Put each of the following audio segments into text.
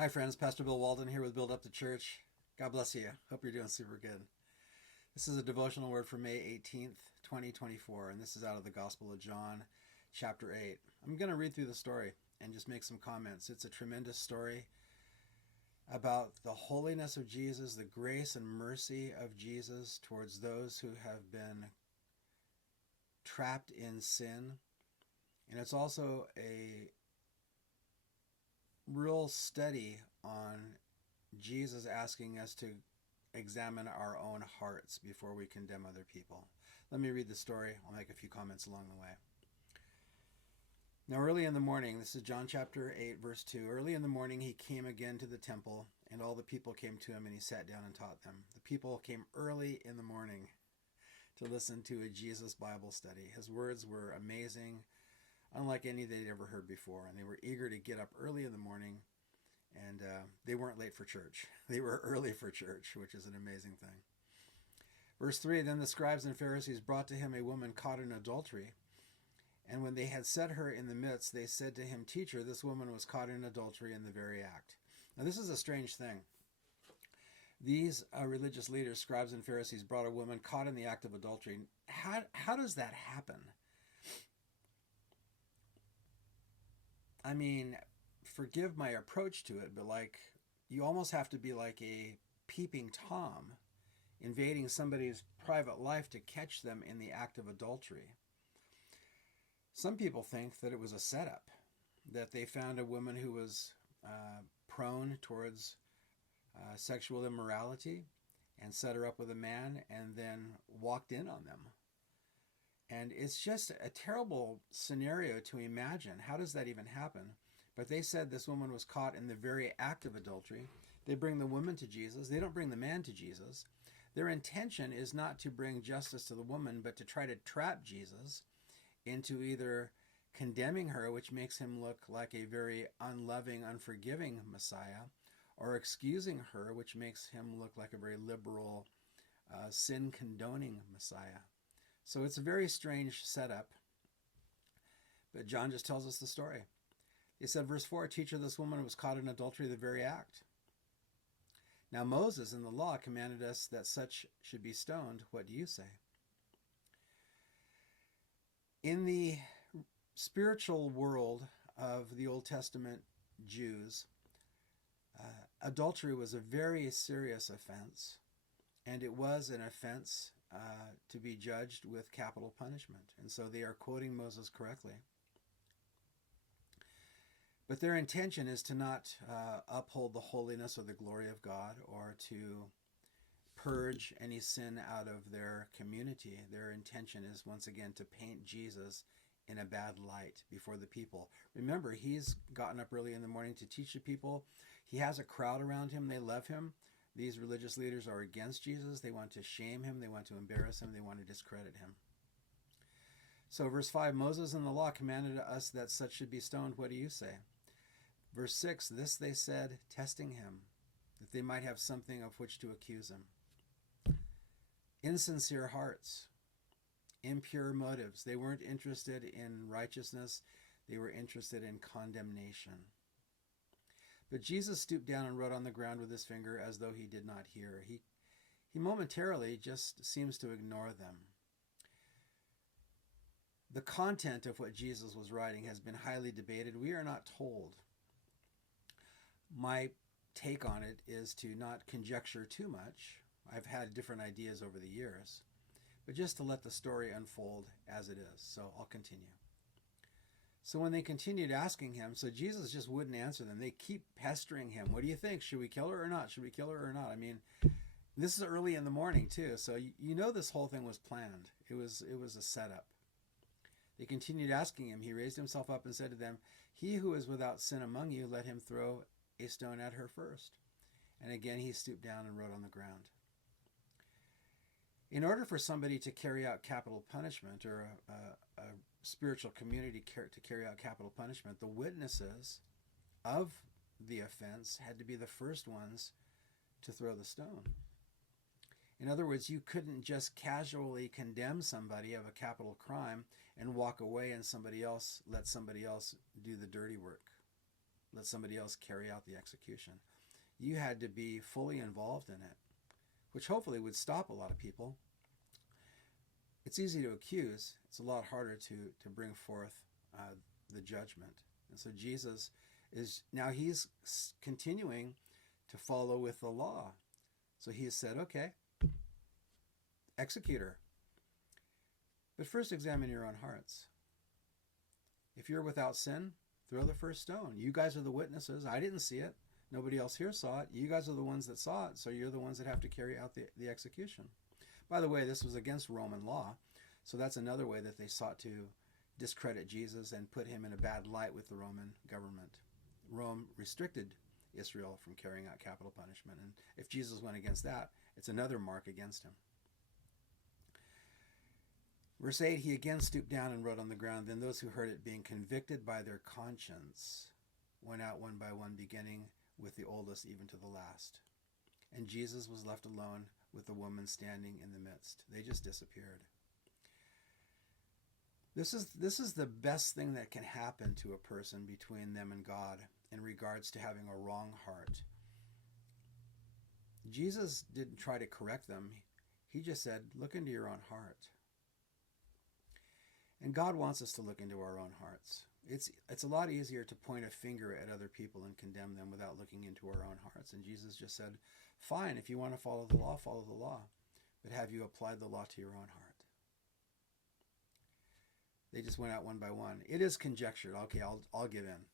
Hi, friends. Pastor Bill Walden here with Build Up the Church. God bless you. Hope you're doing super good. This is a devotional word for May 18th, 2024, and this is out of the Gospel of John, chapter 8. I'm going to read through the story and just make some comments. It's a tremendous story about the holiness of Jesus, the grace and mercy of Jesus towards those who have been trapped in sin. And it's also a real study on Jesus asking us to examine our own hearts before we condemn other people. Let me read the story. I'll make a few comments along the way. Now, early in the morning, this is John chapter 8, verse 2. Early in the morning, he came again to the temple, and all the people came to him, and he sat down and taught them. The people came early in the morning to listen to a Jesus Bible study. His words were amazing, unlike any they'd ever heard before, and they were eager to get up early in the morning, and they weren't late for church. They were early for church, which is an amazing thing. Verse 3, then the scribes and Pharisees brought to him a woman caught in adultery, and when they had set her in the midst, they said to him, Teacher, this woman was caught in adultery in the very act. Now this is a strange thing. These religious leaders, scribes and Pharisees, brought a woman caught in the act of adultery. How does that happen? I mean, forgive my approach to it, but you almost have to be like a peeping Tom invading somebody's private life to catch them in the act of adultery. Some people think that it was a setup, that they found a woman who was prone towards sexual immorality and set her up with a man and then walked in on them. And it's just a terrible scenario to imagine. How does that even happen? But they said this woman was caught in the very act of adultery. They bring the woman to Jesus. They don't bring the man to Jesus. Their intention is not to bring justice to the woman, but to try to trap Jesus into either condemning her, which makes him look like a very unloving, unforgiving Messiah, or excusing her, which makes him look like a very liberal, sin-condoning Messiah. So it's a very strange setup, but John just tells us the story. He said, verse 4, Teacher, this woman was caught in adultery the very act. Now Moses in the law commanded us that such should be stoned. What do you say? In the spiritual world of the Old Testament Jews, adultery was a very serious offense, and it was an offense to be judged with capital punishment. And so they are quoting Moses correctly. But their intention is to not uphold the holiness or the glory of God, or to purge any sin out of their community. Their intention is, once again, to paint Jesus in a bad light before the people. Remember, he's gotten up early in the morning to teach the people. He has a crowd around him. They love him. These religious leaders are against Jesus. They want to shame him. They want to embarrass him. They want to discredit him. So verse 5, Moses in the law commanded us that such should be stoned. What do you say? Verse 6, this they said, testing him, that they might have something of which to accuse him. Insincere hearts, impure motives. They weren't interested in righteousness. They were interested in condemnation. But Jesus stooped down and wrote on the ground with his finger as though he did not hear. He momentarily just seems to ignore them. The content of what Jesus was writing has been highly debated. We are not told. My take on it is to not conjecture too much. I've had different ideas over the years, but just to let the story unfold as it is. So I'll continue. So when they continued asking him, so Jesus just wouldn't answer them. They keep pestering him. What do you think? Should we kill her or not? Should we kill her or not? I mean, this is early in the morning too, so you know this whole thing was planned. It was a setup. They continued asking him. He raised himself up and said to them, He who is without sin among you, let him throw a stone at her first. And again he stooped down and wrote on the ground. In order for somebody to carry out capital punishment, or a spiritual community to carry out capital punishment, the witnesses of the offense had to be the first ones to throw the stone. In other words, you couldn't just casually condemn somebody of a capital crime and walk away and let somebody else do the dirty work. let somebody else carry out the execution. You had to be fully involved in it, which hopefully would stop a lot of people. It's easy to accuse. It's a lot harder to bring forth the judgment. And so Jesus is, now he's continuing to follow with the law. So he has said, okay, execute her. But first examine your own hearts. If you're without sin, throw the first stone. You guys are the witnesses. I didn't see it. Nobody else here saw it. You guys are the ones that saw it, so you're the ones that have to carry out the execution. By the way, this was against Roman law, so that's another way that they sought to discredit Jesus and put him in a bad light with the Roman government. Rome restricted Israel from carrying out capital punishment, and if Jesus went against that, it's another mark against him. Verse 8, he again stooped down and wrote on the ground. Then those who heard it, being convicted by their conscience, went out one by one, beginning with the oldest even to the last. And Jesus was left alone with the woman standing in the midst. They just disappeared. This is the best thing that can happen to a person between them and God in regards to having a wrong heart. Jesus didn't try to correct them. He just said, look into your own heart. And God wants us to look into our own hearts. It's a lot easier to point a finger at other people and condemn them without looking into our own hearts. And Jesus just said, fine, if you want to follow the law, follow the law. But have you applied the law to your own heart? They just went out one by one. It is conjectured. Okay, I'll give in.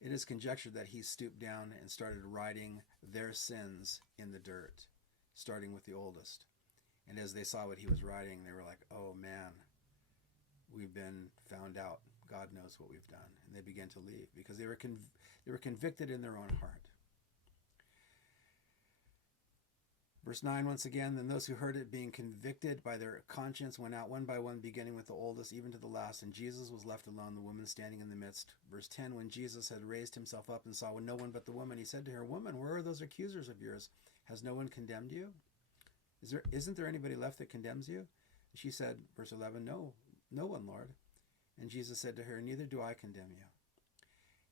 It is conjectured that he stooped down and started writing their sins in the dirt, starting with the oldest. And as they saw what he was writing, they were like, oh man, we've been found out. God knows what we've done. And they began to leave because they were convicted in their own heart. Verse 9, once again, then those who heard it, being convicted by their conscience, went out one by one, beginning with the oldest, even to the last. And Jesus was left alone, the woman standing in the midst. Verse 10, when Jesus had raised himself up and saw no one but the woman, he said to her, woman, where are those accusers of yours? Has no one condemned you? Isn't there anybody left that condemns you? She said, verse 11, no one, Lord. And Jesus said to her, neither do I condemn you.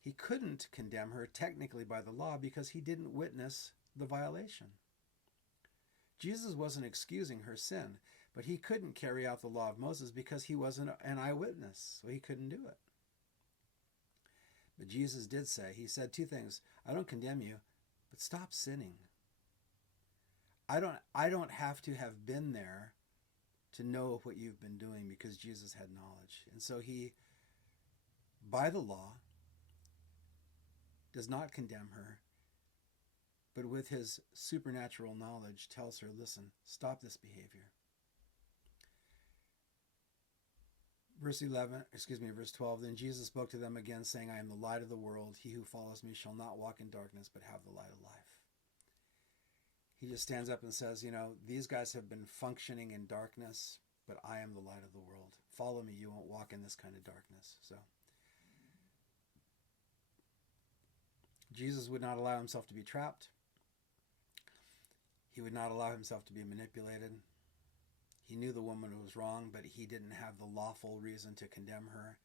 He couldn't condemn her technically by the law because he didn't witness the violation. Jesus wasn't excusing her sin, but he couldn't carry out the law of Moses because he wasn't an eyewitness, so he couldn't do it. But Jesus did say, he said two things. I don't condemn you, but stop sinning. I don't have to have been there to know what you've been doing because Jesus had knowledge. And so he, by the law, does not condemn her, but with his supernatural knowledge tells her, listen, stop this behavior. Verse 12, then Jesus spoke to them again, saying, I am the light of the world. He who follows me shall not walk in darkness, but have the light of life. He just stands up and says, these guys have been functioning in darkness, but I am the light of the world. Follow me, you won't walk in this kind of darkness. So Jesus would not allow himself to be trapped. He would not allow himself to be manipulated. He knew the woman was wrong, but he didn't have the lawful reason to condemn her.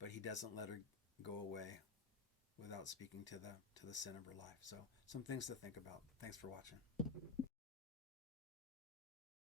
But he doesn't let her go away without speaking to the sin of her life. So some things to think about. Thanks for watching.